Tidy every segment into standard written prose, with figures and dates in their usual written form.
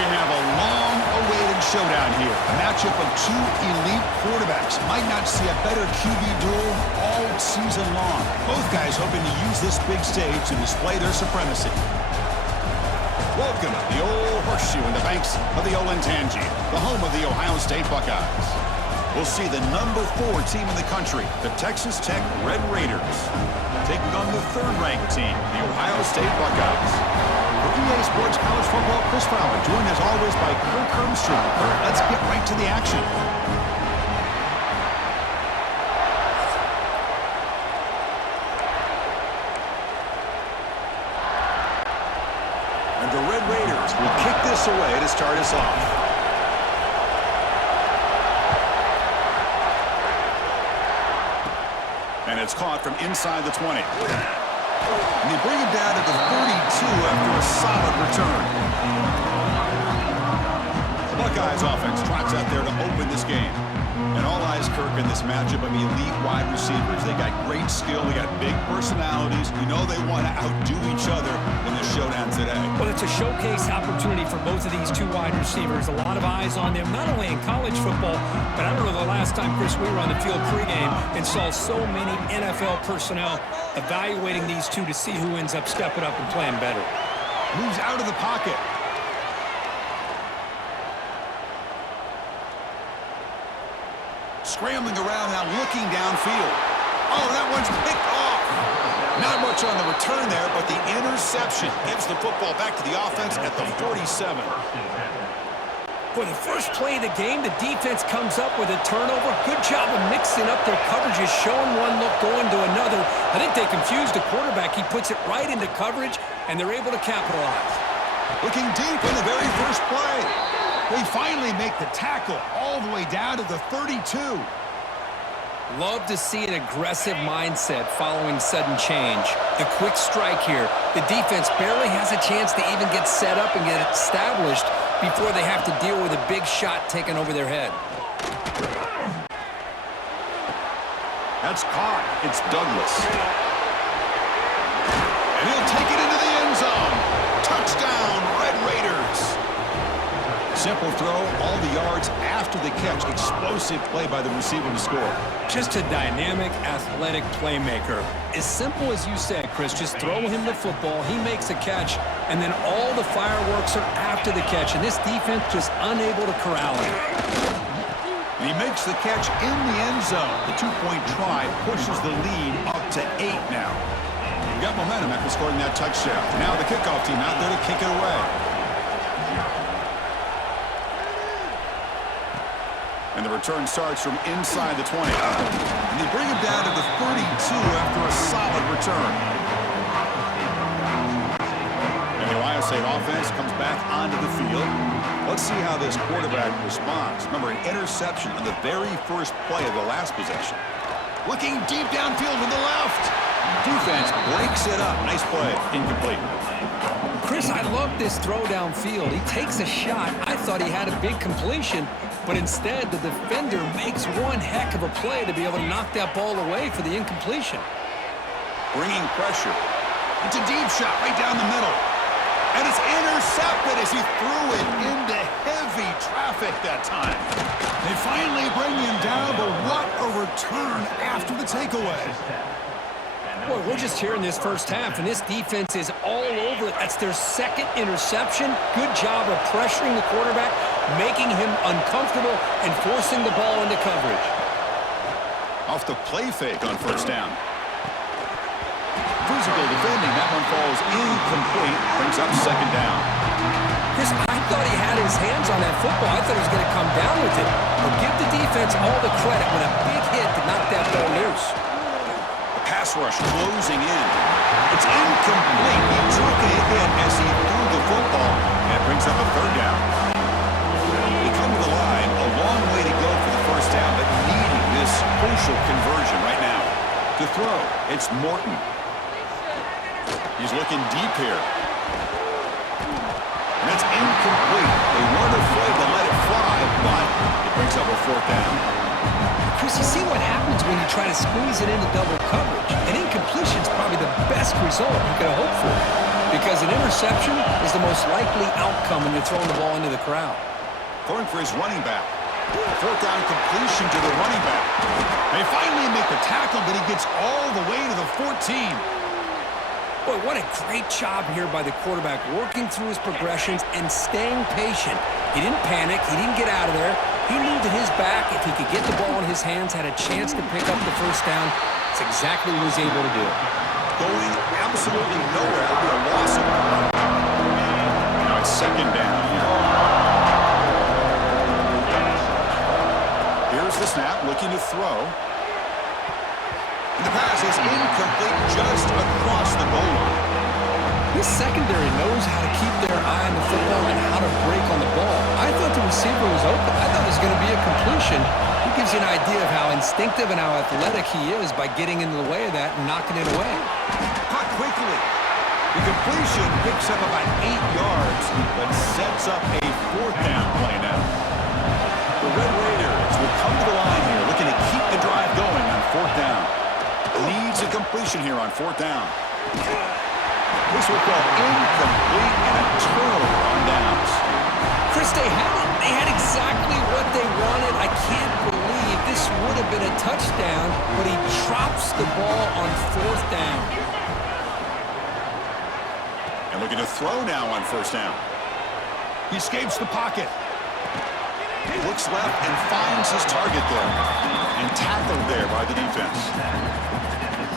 We have a long-awaited showdown here. A matchup of two elite quarterbacks. Might not see a better QB duel all season long. Both guys hoping to use this big stage to display their supremacy. Welcome to the old horseshoe in the banks of the Olentangy, the home of the Ohio State Buckeyes. We'll see the number 4 team in the country, the Texas Tech Red Raiders, taking on the 3rd-ranked team, the Ohio State Buckeyes. For EA Sports College Football, Chris Fowler, joined as always by Kirk Hermstrom. Let's get right to the action. And the Red Raiders will kick this away to start us off. And it's caught from inside the 20. And they bring him down to the 32 after a solid return. The Buckeyes offense trots out there to open this game. And all eyes, Kirk, in this matchup of elite wide receivers. They got great skill. They got big personalities. You know they want to outdo each other in this showdown today. Well, it's a showcase opportunity for both of these two wide receivers. A lot of eyes on them, not only in college football, but I don't know the last time, Chris, we were on the field pregame and saw so many NFL personnel evaluating these two to see who ends up stepping up and playing better. Moves out of the pocket. Scrambling around now, looking downfield. Oh, that one's picked off. Not much on the return there, but the interception gives the football back to the offense at the 47. For the first play of the game, the defense comes up with a turnover. Good job of mixing up their coverages, showing one look, going to another. I think they confused the quarterback. He puts it right into coverage, and they're able to capitalize. Looking deep in the very first play. They finally make the tackle all the way down to the 32. Love to see an aggressive mindset following sudden change. The quick strike here. The defense barely has a chance to even get set up and get established before they have to deal with a big shot taken over their head. That's caught. It's Douglas. And he'll take it into the end zone. Touchdown, Red Raiders. Simple throw, all the yards after the catch. Explosive play by the receiver to score. Just a dynamic, athletic playmaker. As simple as you said, Chris, just throw him the football, he makes a catch, and then all the fireworks are after the catch, and this defense just unable to corral him. And he makes the catch in the end zone. The 2-point try pushes the lead up to 8 now. We got momentum after scoring that touchdown. Now the kickoff team out there to kick it away. And the return starts from inside the 20. And they bring him down to the 32 after a solid return. And the Ohio State offense comes back onto the field. Let's see how this quarterback responds. Remember, an interception on the very first play of the last possession. Looking deep downfield to the left. Defense breaks it up. Nice play. Incomplete. Chris, I love this throw downfield. He takes a shot. I thought he had a big completion, but instead the defender makes one heck of a play to be able to knock that ball away for the incompletion. Bringing pressure. It's a deep shot right down the middle. And it's intercepted as he threw it into heavy traffic that time. They finally bring him down, but what a return after the takeaway. Boy, we're just here in this first half, and this defense is all over it. That's their second interception. Good job of pressuring the quarterback, making him uncomfortable, and forcing the ball into coverage. Off the play fake on first down. Physical defending. That one falls incomplete. Brings up second down. Chris, I thought he had his hands on that football. I thought he was going to come down with it. But give the defense all the credit with a big hit to knock that ball loose. Pass rush closing in. It's incomplete. He took a hit as he threw the football. And it brings up a third down. They come to the line. A long way to go for the first down, but needing this crucial conversion right now. To throw, it's Morton. He's looking deep here. And it's incomplete. They weren't afraid to let it fly, but it brings up a fourth down. Chris, you see what happens when you try to squeeze it into double coverage. An incompletion is probably the best result you could hope for because because an interception is the most likely outcome when you're throwing the ball into the crowd. Going for his running back. Fourth down completion to the running back. They finally make the tackle, but he gets all the way to the 14. Boy, what a great job here by the quarterback, working through his progressions and staying patient. He didn't panic. He didn't get out of there. He knew that his back, if he could get the ball in his hands, had a chance to pick up the first down. That's exactly what he was able to do. Going absolutely nowhere. That'll be a loss of one. Now it's second down here. Here's the snap, looking to throw. And the pass is incomplete just across the goal line. This secondary knows how to keep their eye on the football and how to break on the ball. I thought the receiver was open. I thought it was going to be a completion. He gives you an idea of how instinctive and how athletic he is by getting into the way of that and knocking it away. Caught quickly. The completion picks up about 8 yards, but sets up a fourth down play now. The Red Raiders will come to the line here, looking to keep the drive going on fourth down. Needs a completion here on fourth down. This will fall incomplete and a turnover on downs. Chris, they had it. They had exactly what they wanted. I can't believe this would have been a touchdown, but he drops the ball on fourth down. And looking to throw now on first down. He escapes the pocket. He looks left and finds his target there. And tackled there by the defense.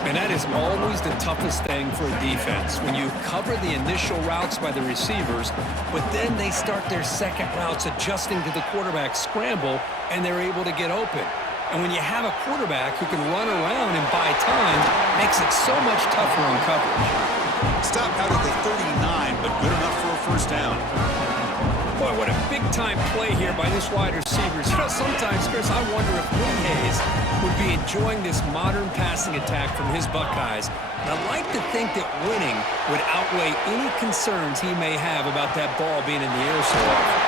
And that is always the toughest thing for a defense, when you cover the initial routes by the receivers, but then they start their second routes adjusting to the quarterback scramble, and they're able to get open. And when you have a quarterback who can run around and buy time, makes it so much tougher on coverage. Stop out at the 39, but good enough for a first down. Boy, what a big-time play here by this wide receiver. You know, sometimes, Chris, I wonder if Woody Hayes would be enjoying this modern passing attack from his Buckeyes. And I'd like to think that winning would outweigh any concerns he may have about that ball being in the air so often.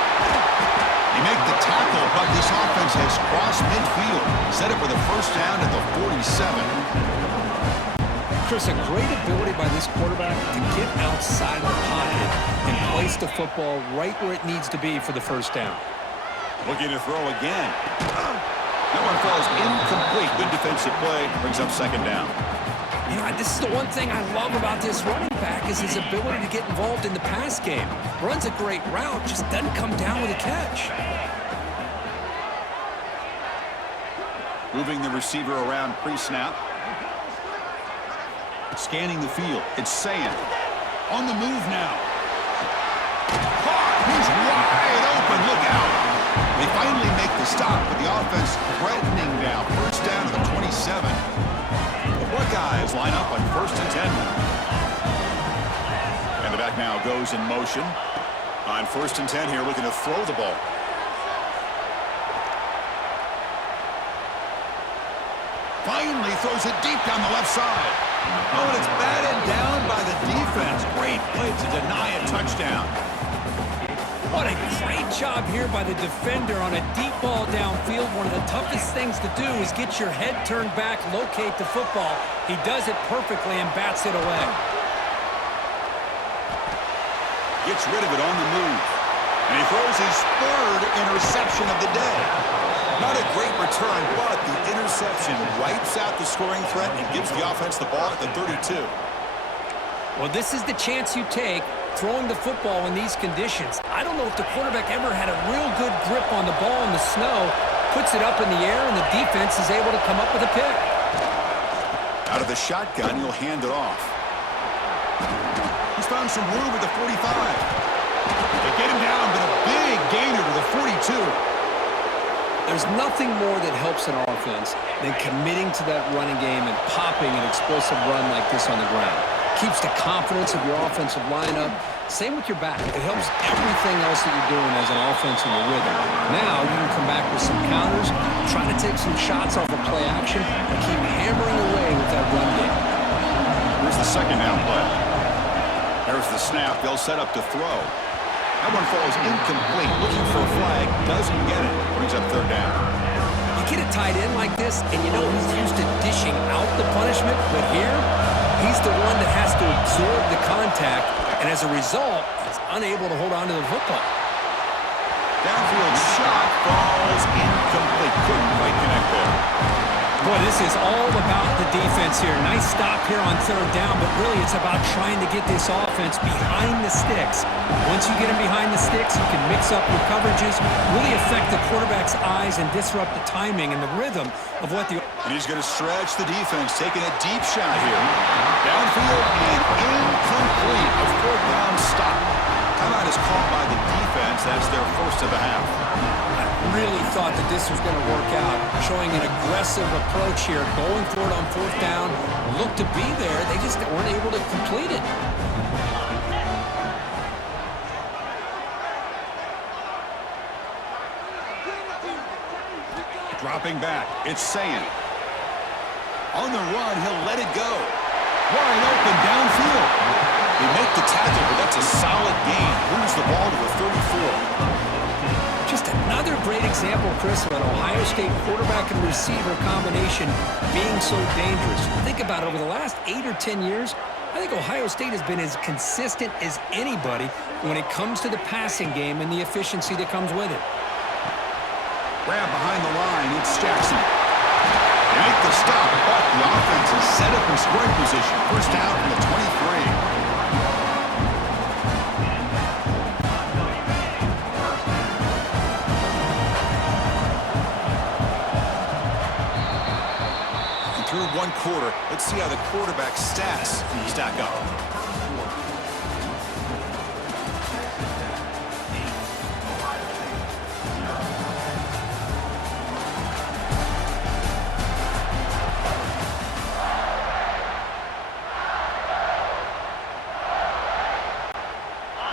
They make the tackle, but this offense has crossed midfield. Set up with a first down at the 47. Chris, a great ability by this quarterback to get outside of the pocket and place the football right where it needs to be for the first down. Looking to throw again. That one falls incomplete. Good defensive play. Brings up second down. You know, this is the one thing I love about this running back is his ability to get involved in the pass game. Runs a great route, just doesn't come down with a catch. Moving the receiver around pre-snap. Scanning the field. It's Sand. On the move now. Caught. He's wide open. Look out. They finally make the stop, but the offense threatening now. First down to the 27. The Buckeyes line up on first and 10 now. And the back now goes in motion. On first and 10 here, looking to throw the ball. Finally throws it deep down the left side. Oh, and it's batted down by the defense. Great play to deny a touchdown. What a great job here by the defender on a deep ball downfield. One of the toughest things to do is get your head turned back, locate the football. He does it perfectly and bats it away. Gets rid of it on the move. And he throws his third interception of the day. Not a great return, but the interception wipes out the scoring threat and gives the offense the ball at the 32. Well, this is the chance you take throwing the football in these conditions. I don't know if the quarterback ever had a real good grip on the ball in the snow, puts it up in the air, and the defense is able to come up with a pick. Out of the shotgun, he'll hand it off. He's found some room at the 45. They get him down, but a big gainer to the 42. There's nothing more that helps an offense than committing to that running game and popping an explosive run like this on the ground. Keeps the confidence of your offensive lineup. Same with your back. It helps everything else that you're doing as an offense in your rhythm. Now you can come back with some counters, try to take some shots off of play action, and keep hammering away with that run game. Here's the second down play. There's the snap. They'll set up to throw. That one falls incomplete. Looking for a flag. Doesn't get it. Brings up third down. You get a tight end like this, and you know he's used to dishing out the punishment, but here, he he's the one that has to absorb the contact, and as a result, he's unable to hold on to the football. Downfield shot falls incomplete. Couldn't quite connect there. Boy, this is all about the defense here. Nice stop here on third down, but really it's about trying to get this offense behind the sticks. Once you get them behind the sticks, you can mix up your coverages, really affect the quarterback's eyes and disrupt the timing and the rhythm of what the... And he's going to stretch the defense, taking a deep shot here. Downfield and incomplete. A fourth down stop. Timeout is called by the defense. That's their first of the half. I really thought that this was going to work out, showing an aggressive approach here, going for it on fourth down, looked to be there. They just weren't able to complete it. Dropping back, it's Sayan. On the run, he'll let it go. Wide open downfield. They make the tackle, but that's a solid gain. Moves the ball to the 34. Just another great example, Chris, of an Ohio State quarterback and receiver combination being so dangerous. Think about it, over the last 8 or 10 years, I think Ohio State has been as consistent as anybody when it comes to the passing game and the efficiency that comes with it. Grab behind the line, it's Jackson. They make the stop, but the offense is set up in scoring position. First down from the 23. Through one quarter, let's see how the quarterback's stats stack up.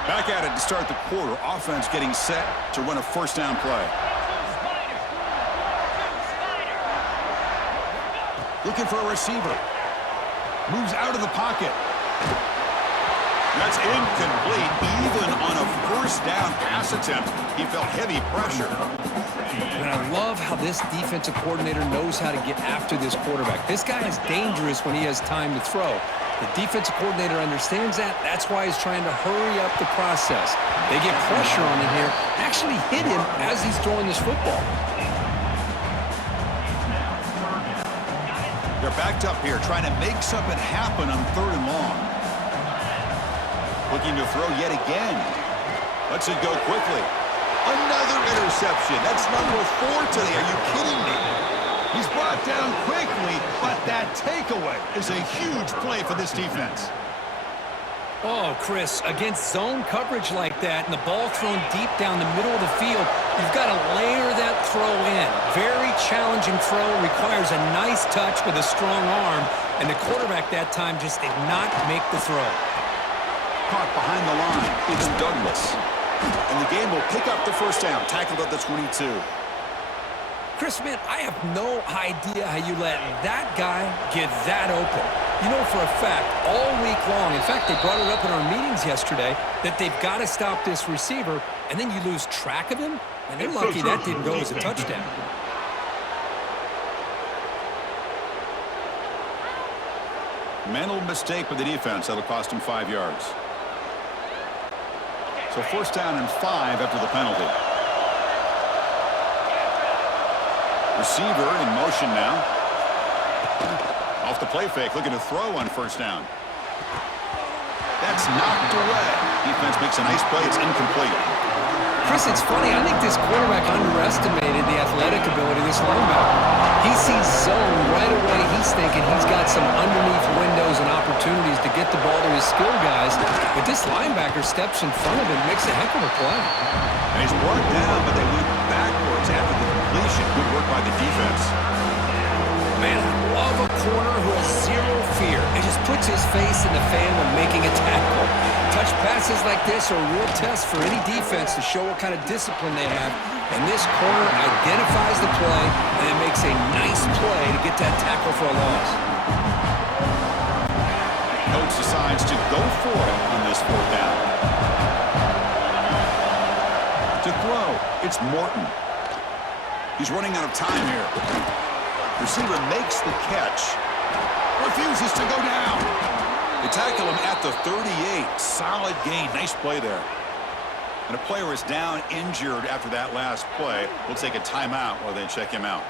Back at it to start the quarter. Offense getting set to run a first down play. Looking for a receiver. Moves out of the pocket. That's incomplete. Even on a first down pass attempt, he felt heavy pressure. And I love how this defensive coordinator knows how to get after this quarterback. This guy is dangerous when he has time to throw. The defensive coordinator understands that. That's why he's trying to hurry up the process. They get pressure on him here. Actually hit him as he's throwing this football. They're backed up here, trying to make something happen on third and long. Looking to throw yet again. Lets it go quickly. Another interception. That's number 4 today. Are you kidding me? He's brought down quickly, but that takeaway is a huge play for this defense. Oh, Chris, against zone coverage like that and the ball thrown deep down the middle of the field, you've got to layer that throw in. Very challenging throw, requires a nice touch with a strong arm, and the quarterback that time just did not make the throw. Caught behind the line. It's Douglas. And the game will pick up the first down, tackled at the 22. Chris, man, I have no idea how you let that guy get that open. You know for a fact, all week long, in fact, they brought it up in our meetings yesterday, that they've got to stop this receiver, and then you lose track of him, and they're lucky that didn't go as a touchdown. Mental mistake with the defense. That'll cost him 5 yards. So first down and 5 after the penalty. Receiver in motion now. Off the play fake, looking to throw on first down. That's knocked away. Defense makes a nice play. It's incomplete. Chris, it's funny. I think this quarterback underestimated the athletic ability of this linebacker. He sees zone right away. He's thinking he's got some underneath windows and opportunities to get the ball to his skill guys. But this linebacker steps in front of him, makes a heck of a play. And he's brought down, but they went backwards after the completion. Good work by the defense. Man, I love a corner who has zero fear and just puts his face in the fan when making a tackle. Touch passes like this are a real test for any defense to show what kind of discipline they have. And this corner identifies the play and then makes a nice play to get that tackle for a loss. Coach decides to go for it on this fourth down. To throw, it's Morton. He's running out of time here. Receiver makes the catch. Refuses to go down. They tackle him at the 38. Solid gain. Nice play there. And a player is down injured after that last play. We'll take a timeout while they check him out.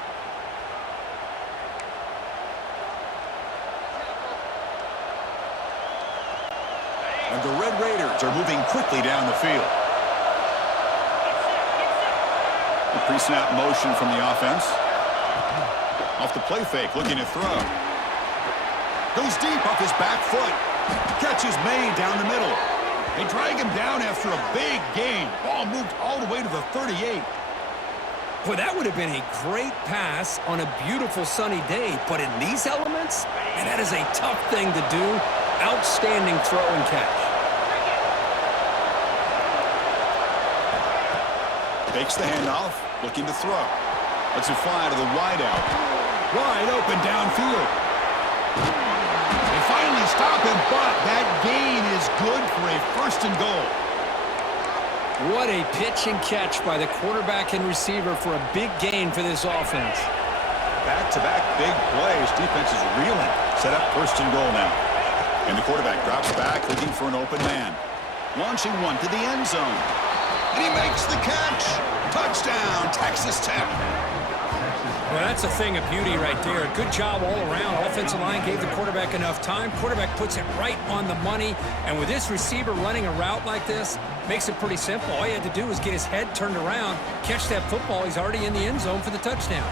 And the Red Raiders are moving quickly down the field. The pre-snap motion from the offense. Off the play fake, looking to throw. Goes deep off his back foot. Catch is made down the middle. They drag him down after a big gain. Ball moved all the way to the 38. Boy, that would have been a great pass on a beautiful sunny day. But in these elements, and that is a tough thing to do. Outstanding throw and catch. Takes the handoff, looking to throw. Lets it fly to the wideout. Wide open downfield. They finally stop him, but that gain is good for a 1st and goal. What a pitch and catch by the quarterback and receiver for a big gain for this offense. Back-to-back big plays. Defense is reeling. Set up 1st and goal now. And the quarterback drops back, looking for an open man. Launching one to the end zone. And he makes the catch. Touchdown, Texas Tech. Well, that's a thing of beauty right there. Good job all around. Offensive line gave the quarterback enough time. Quarterback puts it right on the money. And with this receiver running a route like this, makes it pretty simple. All you had to do was get his head turned around, catch that football. He's already in the end zone for the touchdown.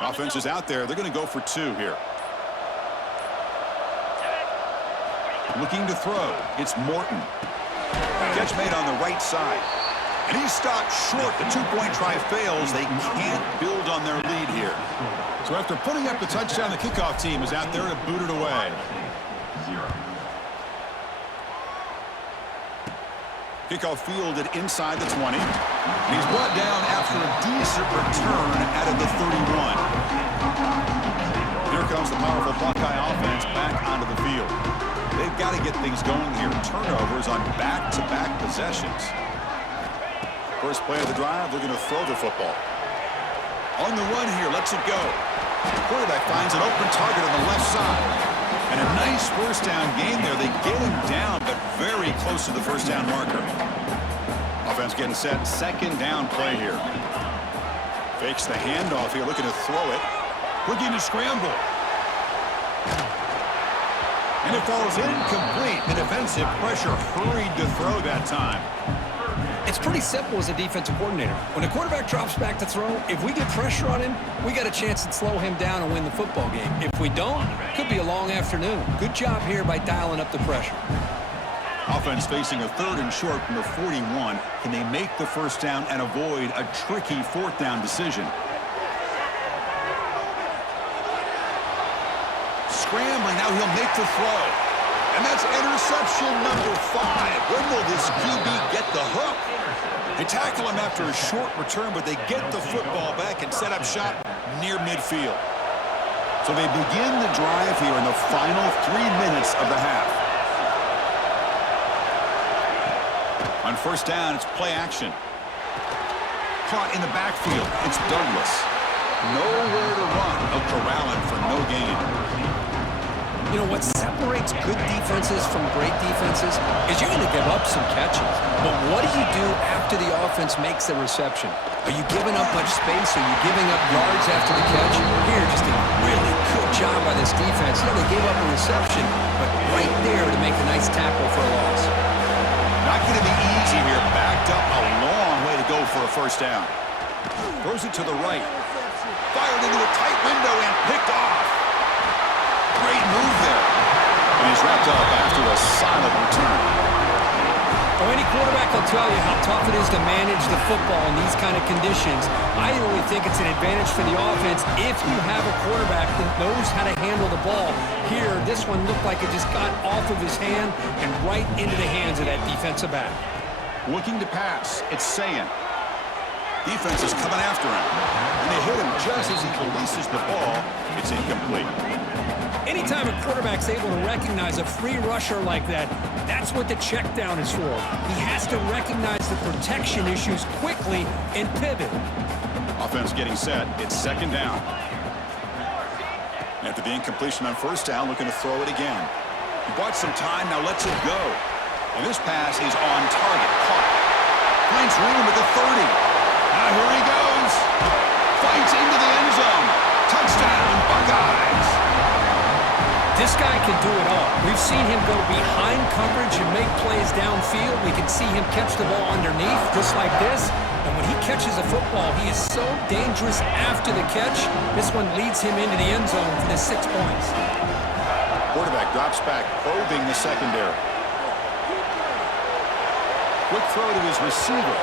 Offense is out there. They're going to go for 2 here. Looking to throw. It's Morton. Catch made on the right side. And he's stopped short. The 2-point try fails. They can't build on their lead here. So after putting up the touchdown, the kickoff team is out there to boot it away. Kickoff fielded inside the 20. And he's brought down after a decent return out of the 31. Here comes the powerful Buckeye offense back onto the field. They've got to get things going here. Turnovers on back-to-back possessions. First play of the drive, looking to throw the football. On the run here, lets it go. The quarterback finds an open target on the left side. And a nice 1st down gain there. They get him down, but very close to the 1st down marker. Offense getting set. 2nd down play here. Fakes the handoff here, looking to throw it. Looking to scramble. And it falls incomplete. The defensive pressure hurried to throw that time. It's pretty simple as a defensive coordinator. When a quarterback drops back to throw, if we get pressure on him, we got a chance to slow him down and win the football game. If we don't, could be a long afternoon. Good job here by dialing up the pressure. Offense facing a 3rd and short from the 41. Can they make the 1st down and avoid a tricky 4th down decision? Scrambling, now he'll make the throw. And that's interception number 5. When will this QB get the hook? They tackle him after a short return, but they get the football back and set up shop near midfield. So they begin the drive here in the final 3 minutes of the half. On 1st down, it's play action. Caught in the backfield. It's Douglas. Nowhere to run. A corralling for no gain. You know, what separates good defenses from great defenses is you're going to give up some catches. But what do you do after the offense makes the reception? Are you giving up much space? Are you giving up yards after the catch? Here, just a really good job by this defense. Yeah, they gave up a reception, but right there to make a nice tackle for a loss. Not going to be easy here. Backed up a long way to go for a 1st down. Throws it to the right. Fired into a tight window and picked off. Great move there. And he's wrapped up after a solid return. Well, any quarterback will tell you how tough it is to manage the football in these kind of conditions. I really think it's an advantage for the offense if you have a quarterback that knows how to handle the ball. Here, this one looked like it just got off of his hand and right into the hands of that defensive back. Looking to pass. It's Sayin. Defense is coming after him. And they hit him just as he releases the ball. It's incomplete. Anytime a quarterback's able to recognize a free rusher like that, that's what the check down is for. He has to recognize the protection issues quickly and pivot. Offense getting set. It's second down. After the incompletion on first down, looking to throw it again. He bought some time, now lets it go. And this pass is on target. Caught. Finds room at the 30. Now here he goes. Fights into the end zone. Touchdown, Buckeyes. This guy can do it all. We've seen him go behind coverage and make plays downfield. We can see him catch the ball underneath, just like this. And when he catches a football, he is so dangerous after the catch. This one leads him into the end zone for the 6 points. Quarterback drops back, probing the secondary. Quick throw to his receiver.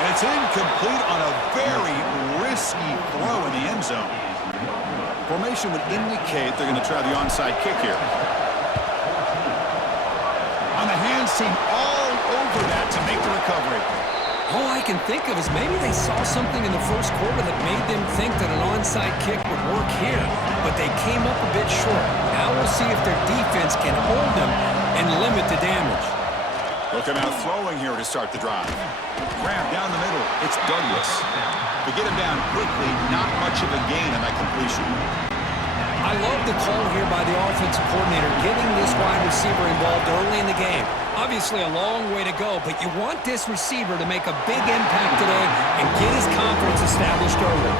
And it's incomplete on a very risky throw in the end zone. Formation would indicate they're going to try the onside kick here. On the hands team all over that to make the recovery. All I can think of is maybe they saw something in the first quarter that made them think that an onside kick would work here, but they came up a bit short. Now we'll see if their defense can hold them and limit the damage. Looking out throwing here to start the drive. Grab down the middle. It's Douglas. To get him down quickly, not much of a gain on that completion. I love the call here by the offensive coordinator, getting this wide receiver involved early in the game. Obviously a long way to go, but you want this receiver to make a big impact today and get his confidence established early.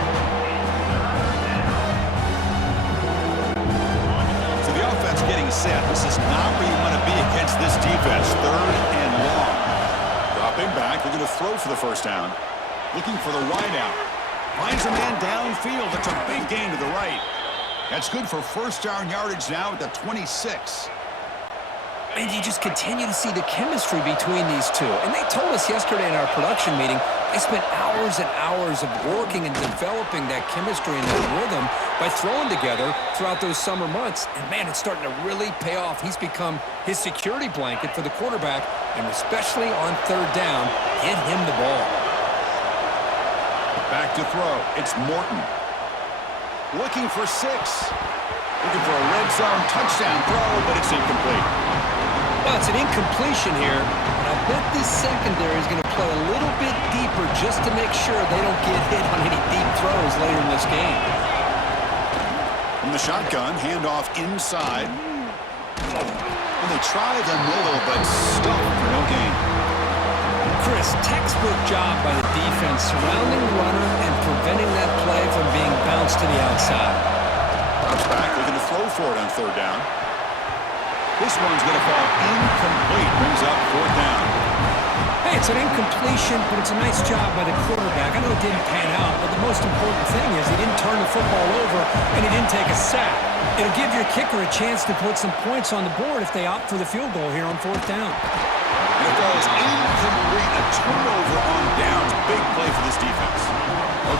So the offense getting set. This is not where you want to be against this defense. Third and long. Dropping back. They're going to throw for the first down. Looking for the wide out. Finds a man downfield. That's a big gain to the right. That's good for first down yardage now at the 26. And you just continue to see the chemistry between these two. And they told us yesterday in our production meeting, they spent hours and hours of working and developing that chemistry and that rhythm by throwing together throughout those summer months. And, man, it's starting to really pay off. He's become his security blanket for the quarterback, and especially on third down, get him the ball. Back to throw. It's Morton. Looking for 6. Looking for a red zone touchdown throw, but it's incomplete. Well, it's an incompletion here, but I bet this secondary is going to play a little bit deeper just to make sure they don't get hit on any deep throws later in this game. From the shotgun, handoff inside. And they try the middle, but stuffed for no gain. Chris, textbook job by the defense surrounding the runner and preventing that play from being bounced to the outside. Drops back, looking to throw for it on third down. This one's going to fall incomplete. Brings up fourth down. Hey, it's an incompletion, but it's a nice job by the quarterback. I know it didn't pan out, but the most important thing is he didn't turn the football over and he didn't take a sack. It'll give your kicker a chance to put some points on the board if they opt for the field goal here on fourth down. And it falls incomplete. A turnover on downs. Big play for this defense.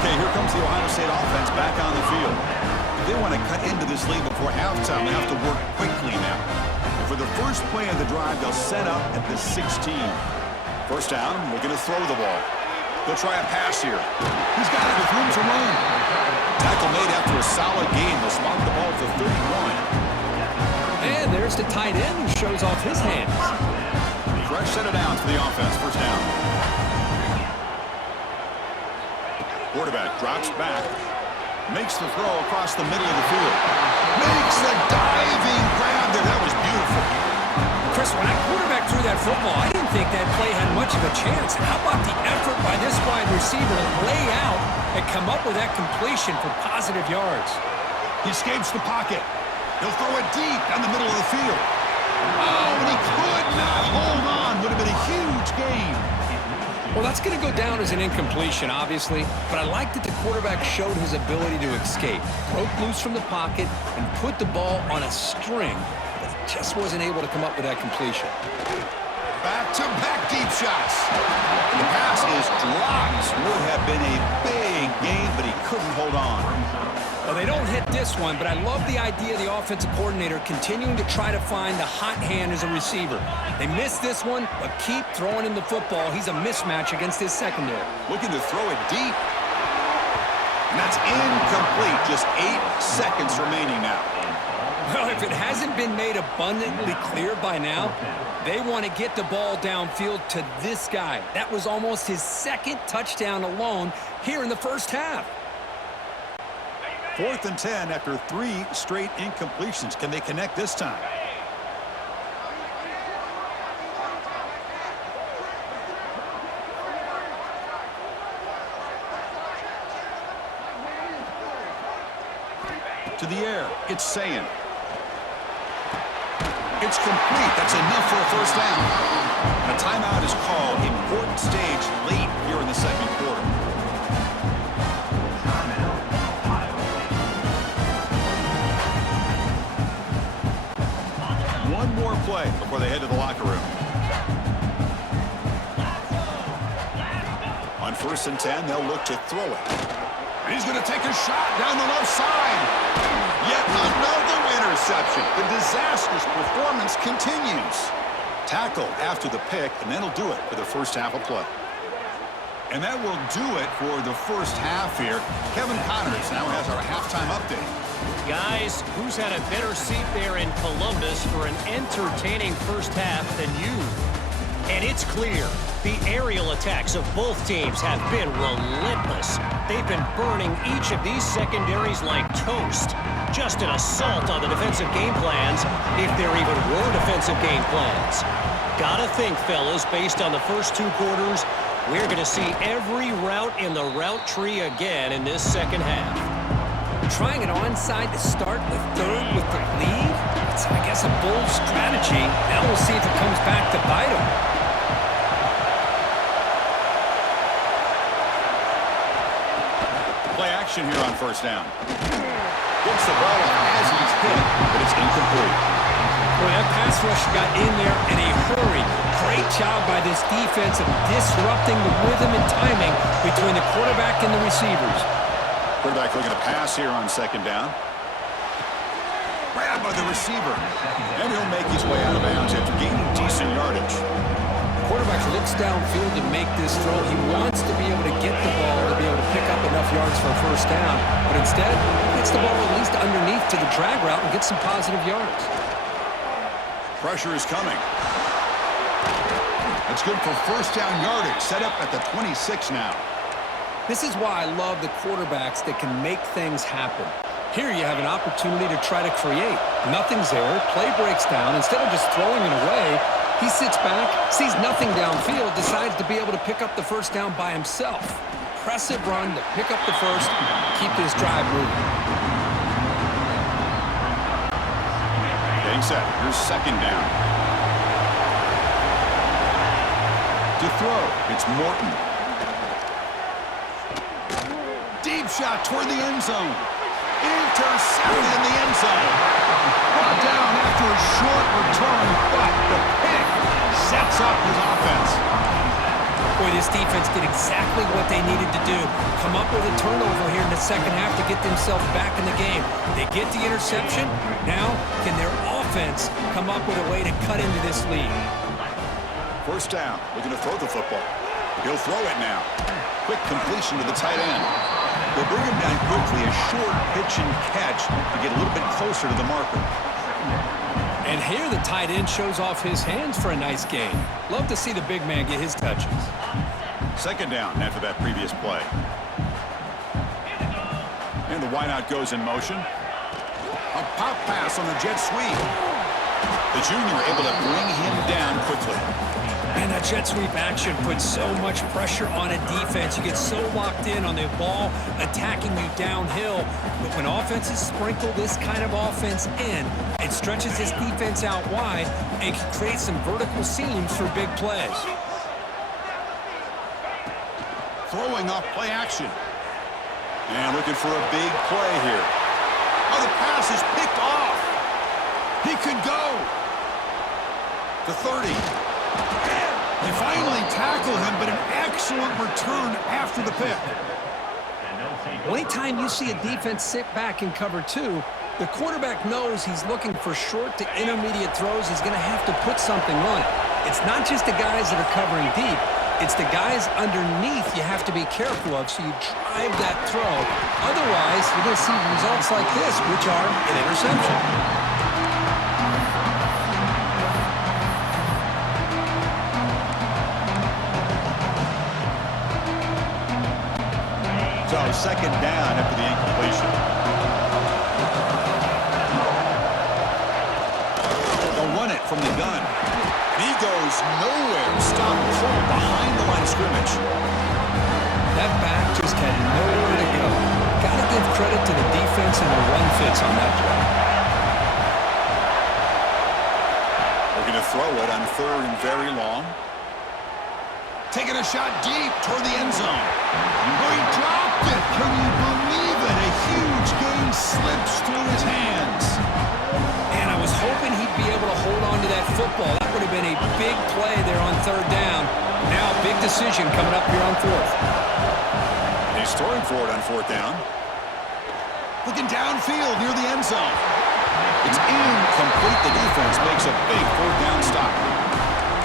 Okay, here comes the Ohio State offense back on the field. If they want to cut into this lead before halftime, they have to work quickly now. For the first play of the drive, they'll set up at the 16. First down, looking to throw the ball. They'll try a pass here. He's got it with room to run. Tackle made after a solid gain. They'll spot the ball for 31. And there's the tight end who shows off his hands. Fresh set of downs for the offense. First down. Quarterback drops back. Makes the throw across the middle of the field. Makes the diving grab there. That was beautiful. Chris, when that quarterback threw that football, I didn't think that play had much of a chance. How about the effort by this wide receiver to lay out and come up with that completion for positive yards? He escapes the pocket. He'll throw it deep down the middle of the field. Oh, and he could not hold on. Would have been a huge gain. Well, that's going to go down as an incompletion, obviously, but I like that the quarterback showed his ability to escape, broke loose from the pocket, and put the ball on a string, but he just wasn't able to come up with that completion. Back-to-back deep shots. The pass is dropped. Would have been a big gain, but he couldn't hold on. Well, they don't hit this one, but I love the idea of the offensive coordinator continuing to try to find the hot hand as a receiver. They missed this one, but keep throwing him the football. He's a mismatch against his secondary. Looking to throw it deep. And that's incomplete. Just 8 seconds remaining now. Well, if it hasn't been made abundantly clear by now, they want to get the ball downfield to this guy. That was almost his second touchdown alone here in the first half. 4th and 10 after 3 straight incompletions. Can they connect this time? To the air, it's Sayin. It's complete. That's enough for a first down. And a timeout is called. Important stage late here in the second quarter. One more play before they head to the locker room. On 1st and 10, they'll look to throw it. And he's going to take a shot down the left side. Yet another interception. The disastrous performance continues. Tackle after the pick, and that'll do it for the first half of play. And that will do it for the first half here. Kevin Connors now has our halftime update. Guys, who's had a better seat there in Columbus for an entertaining first half than you? And it's clear, the aerial attacks of both teams have been relentless. They've been burning each of these secondaries like toast. Just an assault on the defensive game plans, if there even were defensive game plans. Gotta think, fellas, based on the first 2 quarters, we're going to see every route in the route tree again in this second half. Trying it onside to start the third with the lead? It's, I guess, a bold strategy. Now we'll see if it comes back to bite him. Play action here on first down. Gets the ball as he's hit, but it's incomplete. Boy, that pass rush got in there in a hurry. Great job by this defense of disrupting the rhythm and timing between the quarterback and the receivers. Quarterback looking to pass here on 2nd down. Grab by the receiver. And he'll make his way out of bounds after gaining decent yardage. Quarterback looks downfield to make this throw. He wants to be able to get the ball to be able to pick up enough yards for a first down. But instead, he gets the ball at least underneath to the drag route and gets some positive yards. Pressure is coming. That's good for first down yardage. Set up at the 26 now. This is why I love the quarterbacks that can make things happen. Here you have an opportunity to try to create. Nothing's there. Play breaks down. Instead of just throwing it away, he sits back, sees nothing downfield, decides to be able to pick up the first down by himself. Impressive run to pick up the first, keep this drive moving. Getting set. Here's 2nd down. To throw, it's Morton. Deep shot toward the end zone. Intercepted in the end zone. Brought down after a short return, but the pick sets up his offense. Boy, this defense did exactly what they needed to do. Come up with a turnover here in the second half to get themselves back in the game. They get the interception. Now, can their offense come up with a way to cut into this lead? First down, looking to throw the football. He'll throw it now. Quick completion to the tight end. They'll bring him down quickly, a short pitch and catch to get a little bit closer to the marker. And here the tight end shows off his hands for a nice gain. Love to see the big man get his touches. 2nd down after that previous play. And the wideout goes in motion. A pop pass on the jet sweep. The junior able to bring him down quickly. And that jet sweep action puts so much pressure on a defense. You get so locked in on the ball attacking you downhill. But when offenses sprinkle this kind of offense in, it stretches this defense out wide and can create some vertical seams for big plays. Throwing off play action. And looking for a big play here. Oh, the pass is picked off. He could go. The 30. They finally tackle him, but an excellent return after the pick. Well, anytime you see a defense sit back and cover two, the quarterback knows he's looking for short to intermediate throws. He's going to have to put something on it. It's not just the guys that are covering deep. It's the guys underneath you have to be careful of, so you drive that throw. Otherwise, you're going to see results like this, which are an interception. So second down after the incompletion. They'll run it from the gun. And he goes nowhere. Stop cold behind the line of scrimmage. That back just had nowhere to go. Got to give credit to the defense and the run fits on that play. We're going to throw it on third and very long. Taking a shot deep toward the end zone. Oh, he dropped it. Can you believe it? A huge gain slips through his hands. And I was hoping he'd be able to hold on to that football. That would have been a big play there on third down. Now, big decision coming up here on fourth. He's throwing for it on fourth down. Looking downfield near the end zone. It's incomplete. The defense makes a big fourth down stop.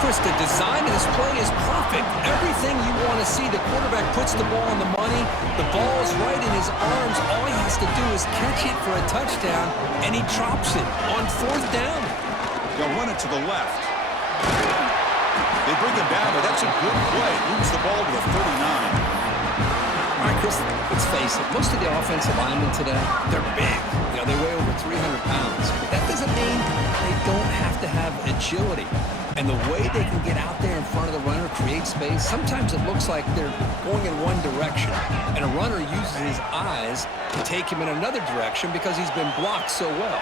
Chris, the design of this play is perfect. Everything you want to see. The quarterback puts the ball on the money. The ball's right in his arms. All he has to do is catch it for a touchdown, and he drops it on fourth down. They'll run it to the left. They bring him down, but that's a good play. Moves the ball to the 39. All right, Chris, let's face it. Most of the offensive linemen today, they're big. You know, they weigh over 300 pounds. But that doesn't mean they don't have to have agility. And the way they can get out there in front of the runner, create space, sometimes it looks like they're going in one direction. And a runner uses his eyes to take him in another direction because he's been blocked so well.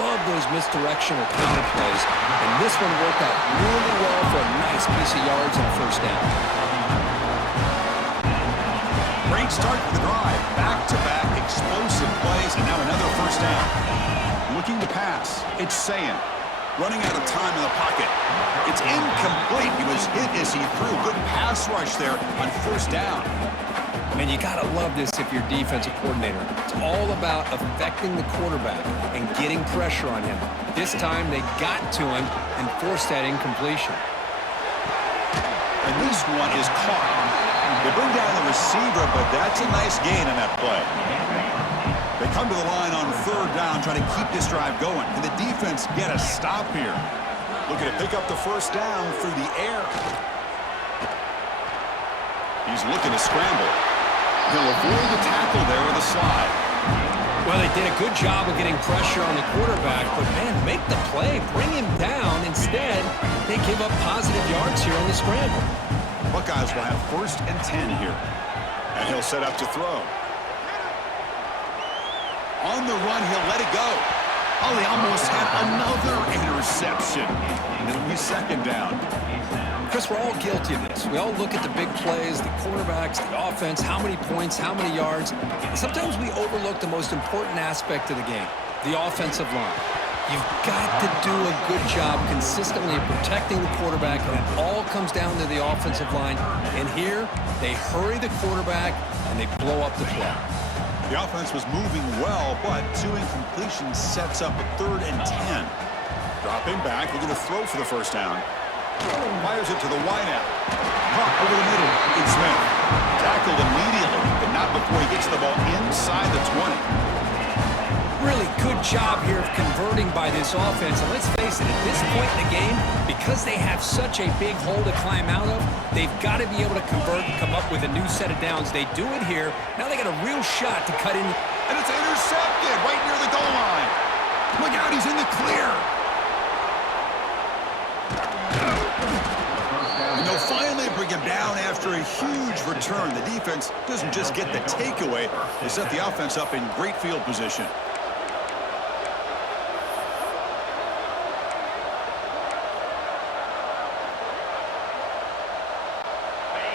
Love those misdirection or counter plays. And this one worked out really well for a nice piece of yards and a first down. Great start for the drive. Back-to-back explosive plays, and now another first down. Looking to pass. It's Sayan. Running out of time in the pocket. It's incomplete. He was hit as he threw. Good pass rush there on first down. Man, you got to love this if you're defensive coordinator. It's all about affecting the quarterback and getting pressure on him. This time they got to him and forced that incompletion. And this one is caught. They bring down the receiver, but that's a nice gain on that play. They come to the line on third down, trying to keep this drive going. Can the defense get a stop here? Looking to pick up the first down through the air. He's looking to scramble. He'll avoid the tackle there with a slide. Well, they did a good job of getting pressure on the quarterback, but, man, make the play. Bring him down. Instead, they give up positive yards here on the scramble. Buckeyes will have first and 10 here. And he'll set up to throw. On the run, he'll let it go. Oh, they almost had another interception. And it'll be second down. Chris, we're all guilty of this. We all look at the big plays, the quarterbacks, the offense, how many points, how many yards. And sometimes we overlook the most important aspect of the game, the offensive line. You've got to do a good job consistently protecting the quarterback, and it all comes down to the offensive line. And here, they hurry the quarterback, and they blow up the play. The offense was moving well, but two incompletions sets up a third and 10. Dropping back, looking to throw for the first down. Fires it to the wideout. Caught over the middle. It's Smith. Tackled immediately, but not before he gets the ball inside the 20. Really good job here of converting by this offense. And let's face it, at this point in the game, because they have such a big hole to climb out of, they've got to be able to convert and come up with a new set of downs. They do it here. Now they got a real shot to cut in. And it's intercepted right near the goal line. Look out, he's in the clear. And they'll finally bring him down after a huge return. The defense doesn't just get the takeaway. They set the offense up in great field position.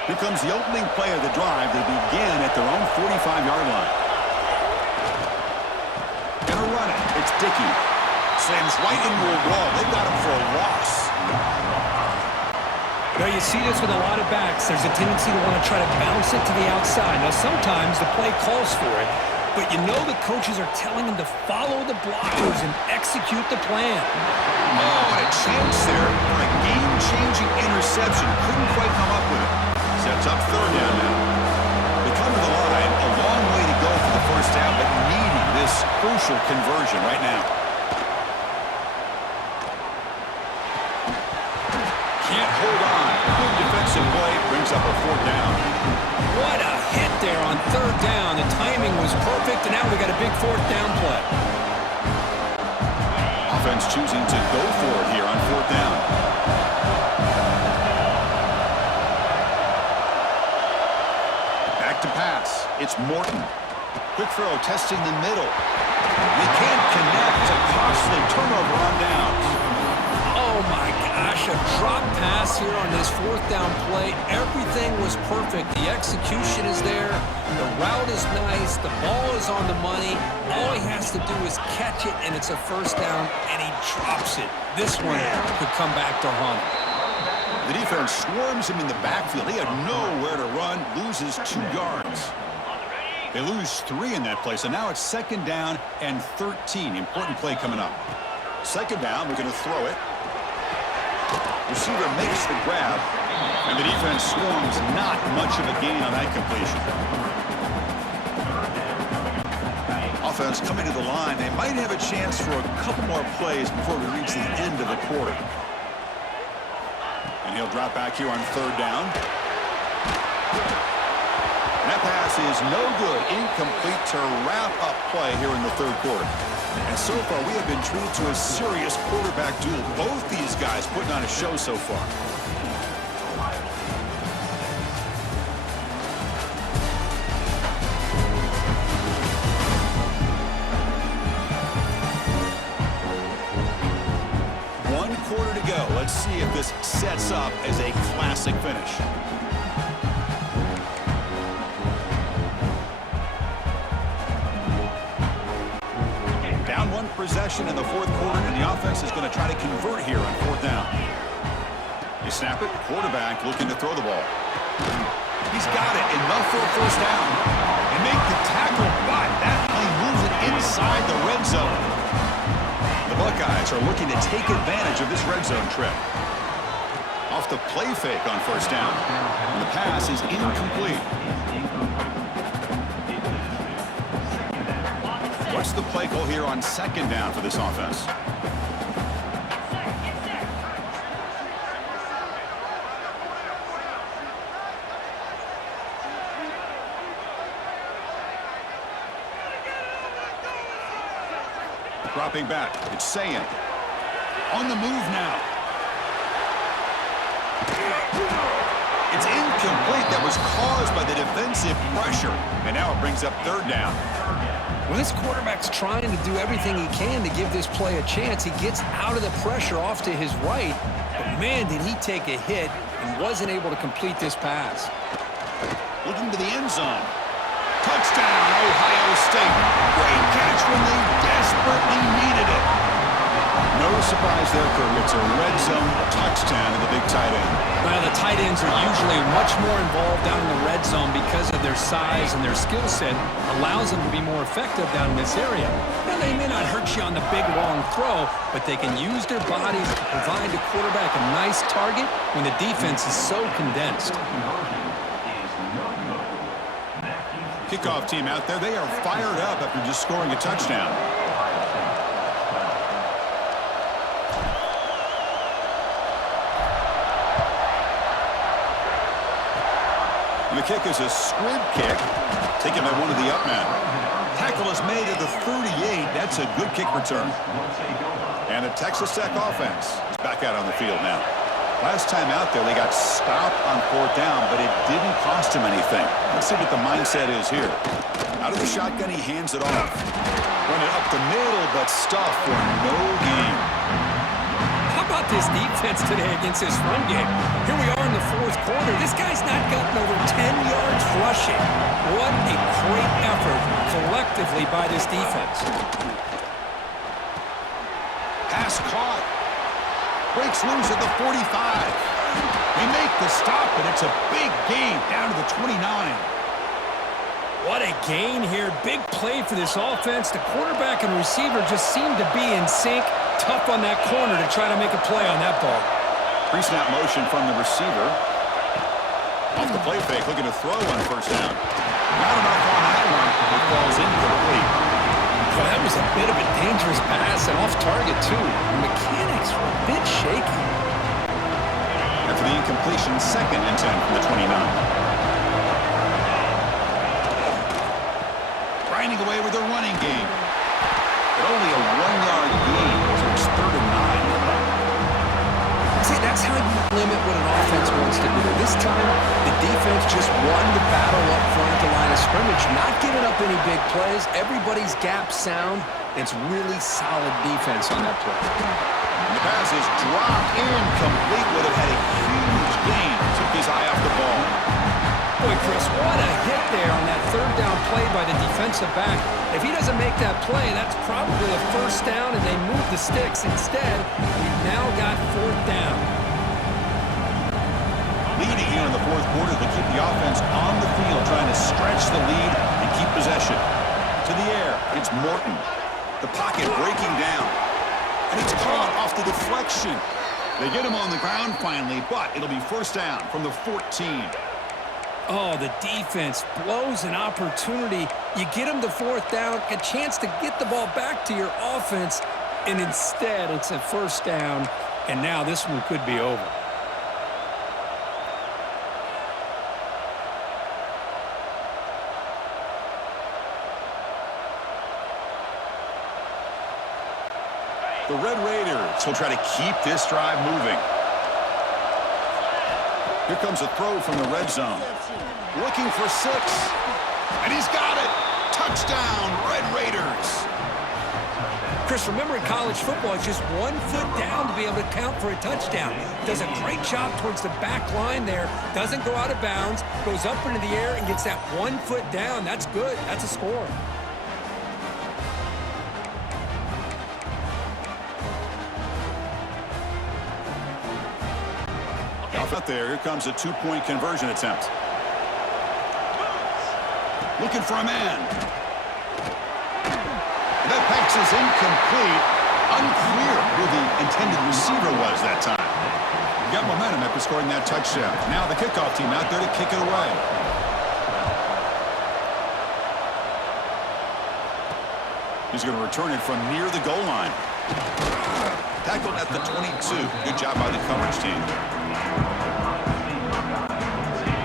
Here comes the opening play of the drive. They begin at their own 45-yard line. Gonna run it. It's Dickey. Slams right into a wall. They've got him for a loss. Now, you see this with a lot of backs. There's a tendency to want to try to bounce it to the outside. Now, sometimes the play calls for it, but you know the coaches are telling them to follow the blockers and execute the plan. Oh, and a chance there for a game-changing interception. Couldn't quite come up with it. Sets up third down now. They come to the line, a long way to go for the first down, but needing this crucial conversion right now. Can't hold on. Good defensive play. Brings up a fourth down. What a hit there on third down. The timing was perfect, and now we got a big fourth down play. Offense choosing to go for it here on fourth down. Back to pass. It's Morton. Quick throw, testing the middle. They can't connect. A costly turnover on downs. Oh, my gosh, a drop pass here on this fourth down play. Everything was perfect. The execution is there. The route is nice. The ball is on the money. All he has to do is catch it, and it's a first down, and he drops it. This one could come back to haunt him. The defense swarms him in the backfield. He had nowhere to run, loses 2 yards. They lose 3 in that play, so now it's second down and 13. Important play coming up. Second down, we're going to throw it. Receiver makes the grab, and the defense swarms. Not much of a gain on that completion. Offense coming to the line. They might have a chance for a couple more plays before we reach the end of the quarter. And he'll drop back here on third down. That pass is no good. Incomplete to wrap up play here in the third quarter. And so far, we have been treated to a serious quarterback duel. Both these guys putting on a show so far. One quarter to go. Let's see if this sets up as a classic finish. Possession in the fourth quarter, and the offense is going to try to convert here on fourth down. They snap it. Quarterback looking to throw the ball. He's got it. Enough for a first down. And make the tackle, but that play moves it inside the red zone. The Buckeyes are looking to take advantage of this red zone trip. Off the play fake on first down. And the pass is incomplete. What's the play call here on second down for this offense? Dropping back. It's Sayin. On the move now. It's incomplete. That was caused by the defensive pressure. And now it brings up third down. When this quarterback's trying to do everything he can to give this play a chance, he gets out of the pressure off to his right. But, man, did he take a hit and wasn't able to complete this pass. Looking to the end zone. Touchdown, Ohio State. Great catch when they desperately needed it. No surprise there, Kirk. It's a red zone touchdown to the big tight end. Well, the tight ends are usually much more involved down in the red zone because of their size and their skill set allows them to be more effective down in this area. Now, they may not hurt you on the big, long throw, but they can use their bodies to provide the quarterback a nice target when the defense is so condensed. Kickoff team out there. They are fired up after just scoring a touchdown. The kick is a squib kick, taken by one of the up men. Tackle is made at the 38. That's a good kick return. And the Texas Tech offense is back out on the field now. Last time out there, they got stopped on fourth down, but it didn't cost him anything. Let's see what the mindset is here. Out of the shotgun, he hands it off. Running up the middle, but stuffed for no gain. How about this defense today against this run game? Here we are in the fourth quarter. This guy's not gotten over 10 yards rushing. What a great effort collectively by this defense. Pass caught. Breaks loose at the 45. They make the stop, and it's a big gain down to the 29. What a gain here. Big play for this offense. The quarterback and receiver just seem to be in sync. Tough on that corner to try to make a play on that ball. Pre-snap motion from the receiver. Off the play fake, looking to throw on first down. Not enough on that one. It falls incomplete. Well, that was a bit of a dangerous pass and off target, too. The mechanics were a bit shaky. After the incompletion, 2nd and 10 from the 29. Grinding away with a running game. But only a 1-yard gain, so it's 3rd and 9. See, that's how you limit what an offense wants to do. This time, the defense just won the battle up front at the line of scrimmage, not giving up any big plays. Everybody's gap sound. It's really solid defense on that play. And the pass is dropped incomplete. Would have had a huge gain. Took his eye off the ball. Boy, Chris, what a hit there on that 3rd down play by the defensive back. If he doesn't make that play, that's probably a 1st down, and they move the sticks. Instead, we've now got 4th down. Leading here in the 4th quarter to keep the offense on the field, trying to stretch the lead and keep possession. To the air, it's Morton. The pocket breaking down. And it's caught off the deflection. They get him on the ground finally, but it'll be 1st down from the 14. Oh, the defense blows an opportunity. You get them to 4th down, a chance to get the ball back to your offense, and instead it's a 1st down, and now this one could be over. The Red Raiders will try to keep this drive moving. Here comes a throw from the red zone. Looking for 6. And he's got it. Touchdown, Red Raiders. Chris, remember in college football, it's just 1 foot down to be able to count for a touchdown. Does a great job towards the back line there. Doesn't go out of bounds. Goes up into the air and gets that 1 foot down. That's good. That's a score. Out there, here comes a 2-point conversion attempt. Looking for a man. And that pass is incomplete. Unclear who the intended receiver was that time. Got momentum after scoring that touchdown. Now the kickoff team out there to kick it away. He's going to return it from near the goal line. Tackled at the 22. Good job by the coverage team.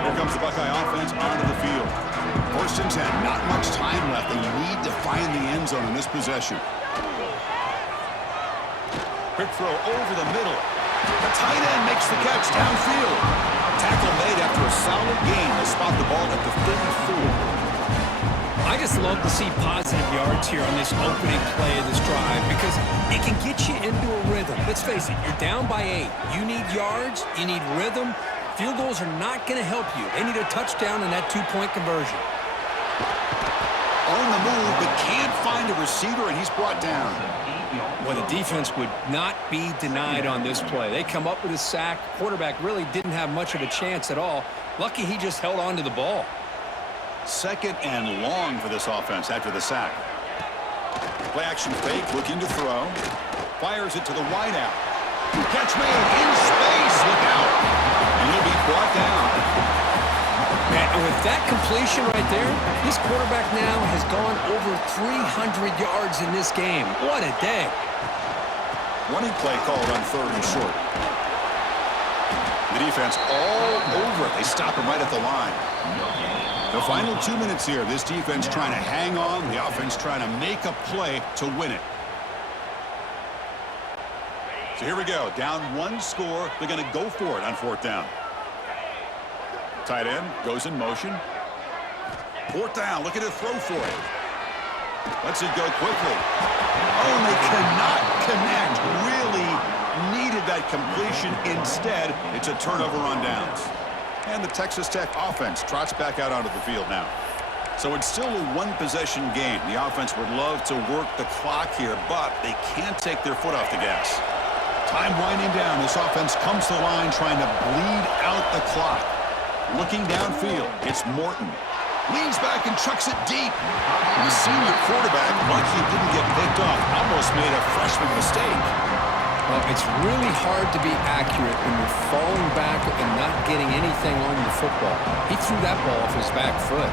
Here comes the Buckeye offense onto the field. 1st and 10. Not much time left. They need to find the end zone in this possession. Quick throw over the middle. The tight end makes the catch downfield. Tackle made after a solid gain to spot the ball at the 34. I just love to see positive yards here on this opening play of this drive because it can get you into a rhythm. Let's face it, you're down by 8. You need yards, you need rhythm. Field goals are not going to help you. They need a touchdown and that 2-point conversion. On the move, but can't find a receiver, and he's brought down. Well, the defense would not be denied on this play. They come up with a sack. Quarterback really didn't have much of a chance at all. Lucky he just held on to the ball. 2nd and long for this offense after the sack. Play action fake, looking to throw. Fires it to the wideout. Catch made in space. Look out. And he'll be brought down. And with that completion right there, this quarterback now has gone over 300 yards in this game. What a day. Running play called on 3rd and short. The defense all over it. They stop him right at the line. The final 2 minutes here. This defense trying to hang on. The offense trying to make a play to win it. So here we go. Down 1 score. They're going to go for it on 4th down. Tight end goes in motion. 4th down. Looking to throw for it. Lets it go quickly. Oh, they cannot connect. Really needed that completion. Instead, it's a turnover on downs. And the Texas Tech offense trots back out onto the field now. So it's still a 1-possession game. The offense would love to work the clock here, but they can't take their foot off the gas. Time winding down. This offense comes to the line trying to bleed out the clock. Looking downfield, it's Morton. Leans back and chucks it deep. The senior quarterback, lucky he didn't get picked off, almost made a freshman mistake. Well, it's really hard to be accurate when you're falling back and not getting anything on the football. He threw that ball off his back foot.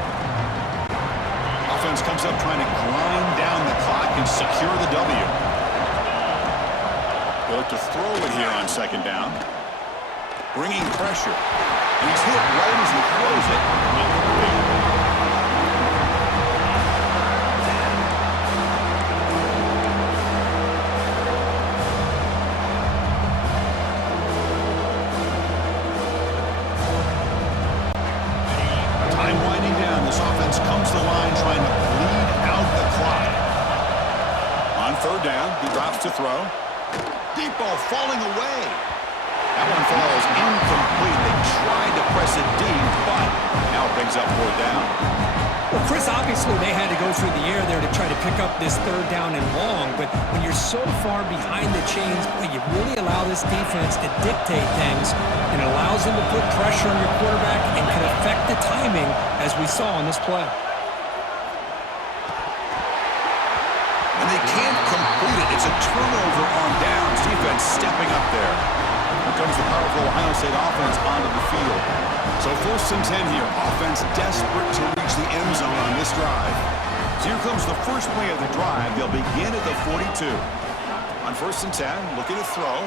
Offense comes up trying to grind down the clock and secure the W. They look to throw it here on second down. Bringing pressure. And he's hit right as he throws it. Incomplete. Comes to the line trying to bleed out the clock. On third down, he drops to throw. Deep ball falling away. That one falls incomplete. They tried to press it deep, but now it brings up fourth down. Well, Chris, obviously they had to go through the air there to try to pick up this third down and long, but when you're so far behind the chains, boy, you really allow this defense to dictate things, and it allows them to put pressure on your quarterback and can affect the timing, as we saw on this play. And they can't complete it. It's a turnover on downs. Defense stepping up there. Here comes the powerful Ohio State offense onto the field. So 1st and 10 here. Offense desperate to reach the end zone on this drive. So here comes the first play of the drive. They'll begin at the 42. On 1st and 10, looking to throw.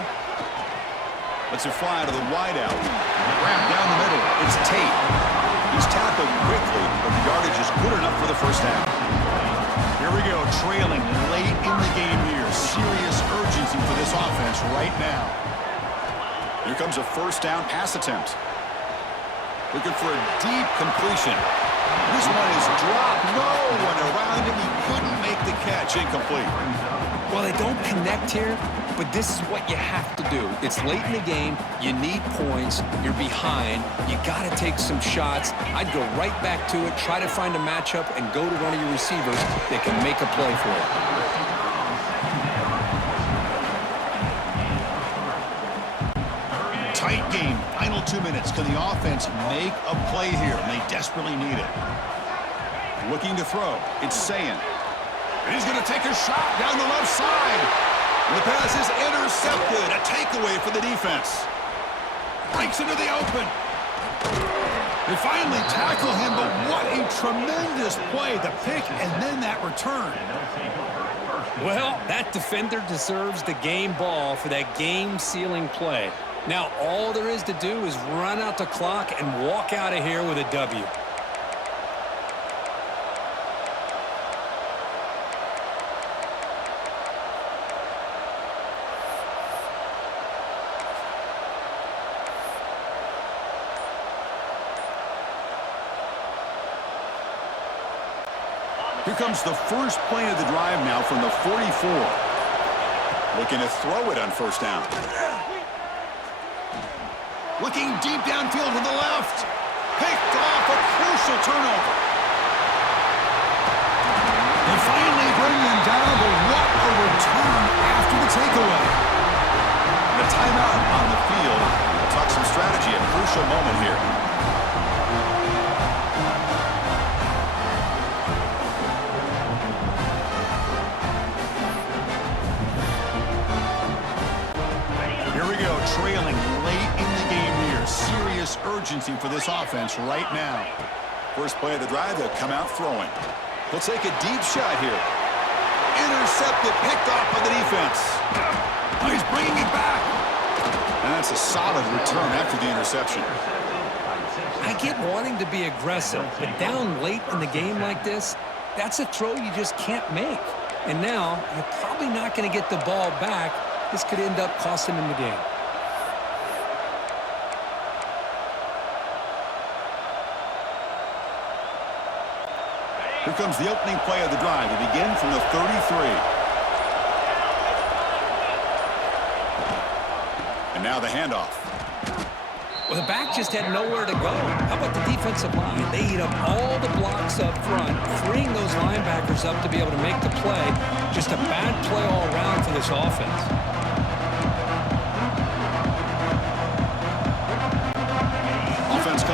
Lets it fly to the wideout. Wrap down the middle. It's Tate. He's tackled quickly, but the yardage is good enough for the first down. Here we go, trailing late in the game here. Serious urgency for this offense right now. Here comes a first down pass attempt. Looking for a deep completion. This one is dropped. No one around him. He couldn't make the catch. Incomplete. Well, they don't connect here, but this is what you have to do. It's late in the game. You need points. You're behind. You got to take some shots. I'd go right back to it, try to find a matchup, and go to one of your receivers that can make a play for you. Tight game. Final 2 minutes. Can the offense make a play here? And they desperately need it. Looking to throw. It's Sayin. And he's going to take a shot down the left side. And the pass is intercepted. A takeaway for the defense. Breaks into the open. They finally tackle him, but what a tremendous play. The pick and then that return. Well, that defender deserves the game ball for that game-sealing play. Now, all there is to do is run out the clock and walk out of here with a W. Here comes the first play of the drive now from the 44. Looking to throw it on first down. Looking deep downfield to the left. Picked off, a crucial turnover. They finally bring him down, but what a return after the takeaway. The timeout on the field. We'll talk some strategy at a crucial moment here. Trailing late in the game here. Serious urgency for this offense right now. First play of the drive, they'll come out throwing. He'll take a deep shot here. Intercepted, picked off by the defense. Oh, he's bringing it back. And that's a solid return after the interception. I get wanting to be aggressive, but down late in the game like this, that's a throw you just can't make. And now, you're probably not going to get the ball back. This could end up costing him the game. Here comes the opening play of the drive. They begin from the 33. And now the handoff. Well, the back just had nowhere to go. How about the defensive line? They eat up all the blocks up front, freeing those linebackers up to be able to make the play. Just a bad play all around for this offense.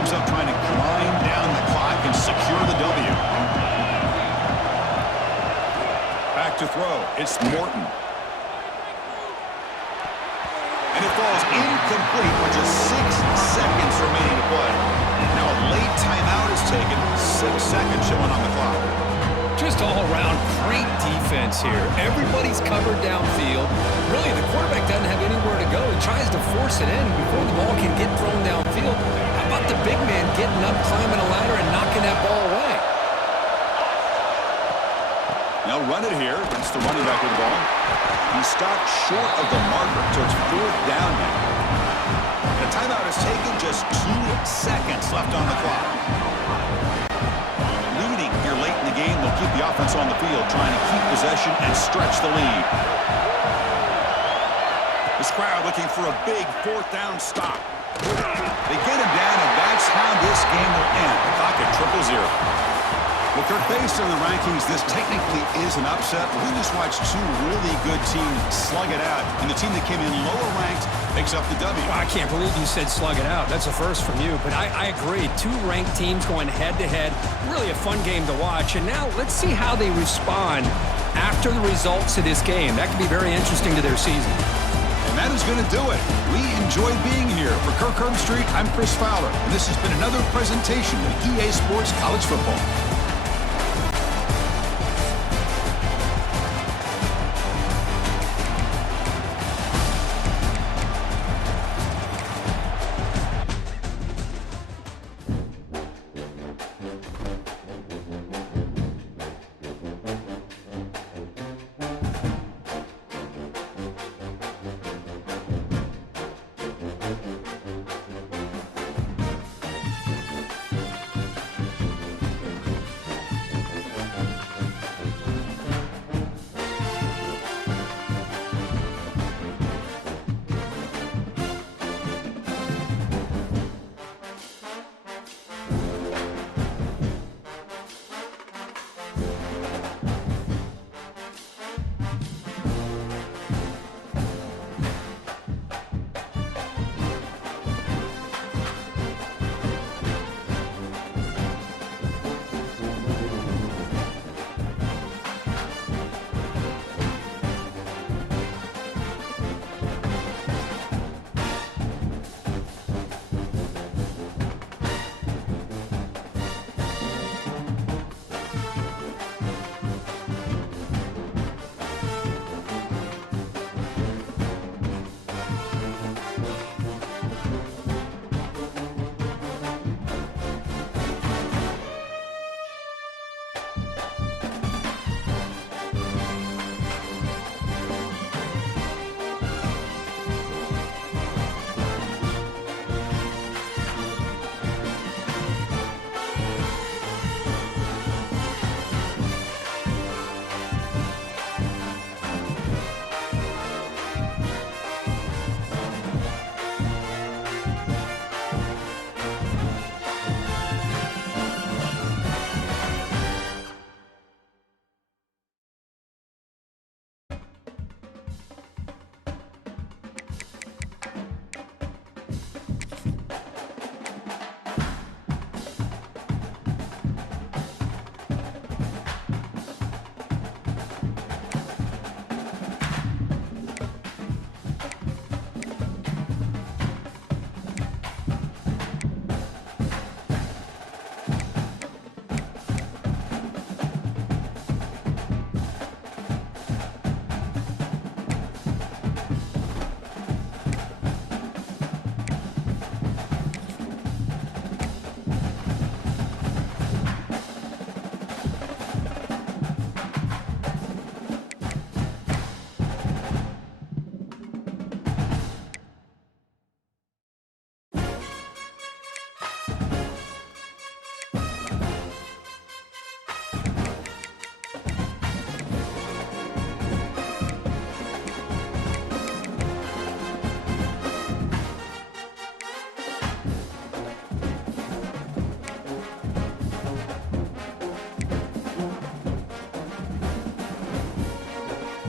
comes up trying to grind down the clock and secure the W. Back to throw. It's Morton. And it falls incomplete with just 6 seconds remaining to play. Now a late timeout is taken. 6 seconds showing on the clock. Just all around great defense here. Everybody's covered downfield. Really, the quarterback doesn't have anywhere to go. He tries to force it in before the ball can get thrown downfield. How about the big man getting up, climbing a ladder, and knocking that ball away? They'll run it here. It's the running back with the ball. He stopped short of the marker, so it's 4th down now. The timeout is taken. Just 2 seconds left on the clock. Leading here late in the game, they'll keep the offense on the field, trying to keep possession and stretch the lead. This crowd looking for a big 4th down stop. They get him down, and that's how this game will end. The clock at 0-0. Well, Kirk, based on the rankings, this technically is an upset. We just watched 2 really good teams slug it out, and the team that came in lower ranked picks up the W. Well, I can't believe you said slug it out. That's a first from you, but I agree. 2 ranked teams going head-to-head. Really a fun game to watch, and now let's see how they respond after the results of this game. That could be very interesting to their season. And that is going to do it. We enjoyed being here. For Kirk Herbstreit, I'm Chris Fowler, and this has been another presentation of EA Sports College Football.